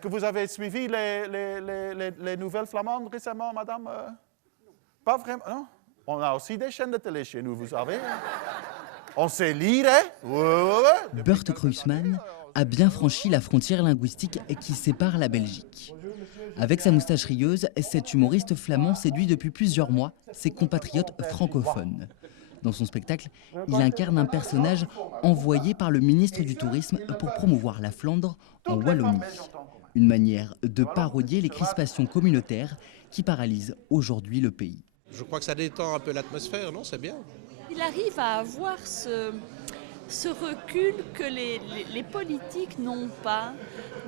Est-ce que vous avez suivi les nouvelles flamandes récemment, madame? Pas vraiment, non? On a aussi des chaînes de télé chez nous, vous savez. On sait lire, hein? Ouais. Bert Cruyssman a bien franchi la frontière linguistique qui sépare la Belgique. Avec sa moustache rieuse, cet humoriste flamand séduit depuis plusieurs mois ses compatriotes francophones. Dans son spectacle, il incarne un personnage envoyé par le ministre du Tourisme pour promouvoir la Flandre en Wallonie. Une manière de parodier les crispations communautaires qui paralysent aujourd'hui le pays. Je crois que ça détend un peu l'atmosphère, non? C'est bien. Il arrive à avoir ce recul que les politiques n'ont pas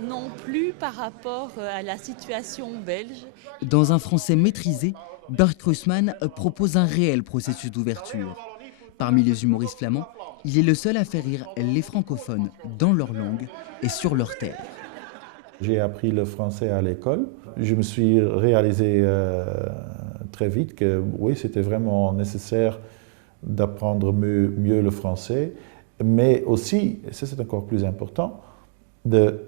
non plus par rapport à la situation belge. Dans un français maîtrisé, Bert Cruyssman propose un réel processus d'ouverture. Parmi les humoristes flamands, il est le seul à faire rire les francophones dans leur langue et sur leur terre. J'ai appris le français à l'école. Je me suis réalisé très vite que oui, c'était vraiment nécessaire d'apprendre mieux le français, mais aussi, et ça c'est encore plus important, de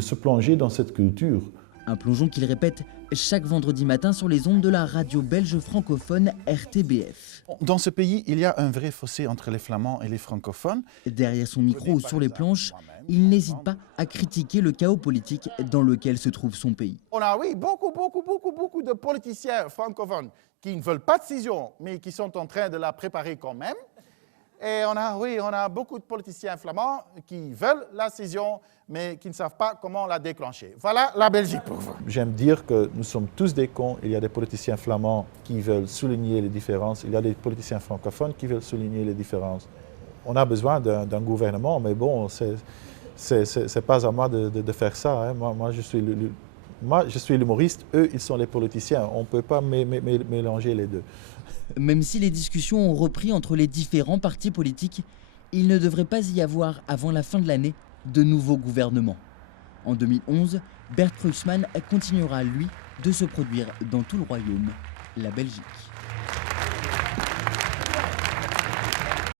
se plonger dans cette culture. Un plongeon qu'il répète chaque vendredi matin sur les ondes de la radio belge francophone RTBF. Dans ce pays, il y a un vrai fossé entre les flamands et les francophones. Derrière son micro ou sur les planches, il n'hésite pas à critiquer le chaos politique dans lequel se trouve son pays. On a, oui, beaucoup de politiciens francophones qui ne veulent pas de scission, mais qui sont en train de la préparer quand même. Et on a beaucoup de politiciens flamands qui veulent la scission, mais qui ne savent pas comment la déclencher. Voilà la Belgique pour vous. J'aime dire que nous sommes tous des cons. Il y a des politiciens flamands qui veulent souligner les différences. Il y a des politiciens francophones qui veulent souligner les différences. On a besoin d'un gouvernement, mais bon, c'est pas à moi de faire ça. Hein. Moi, je suis l'humoriste, eux, ils sont les politiciens. On ne peut pas mélanger les deux. Même si les discussions ont repris entre les différents partis politiques, il ne devrait pas y avoir, avant la fin de l'année, de nouveaux gouvernements. En 2011, Bert Cruyssman continuera, lui, de se produire dans tout le royaume, la Belgique.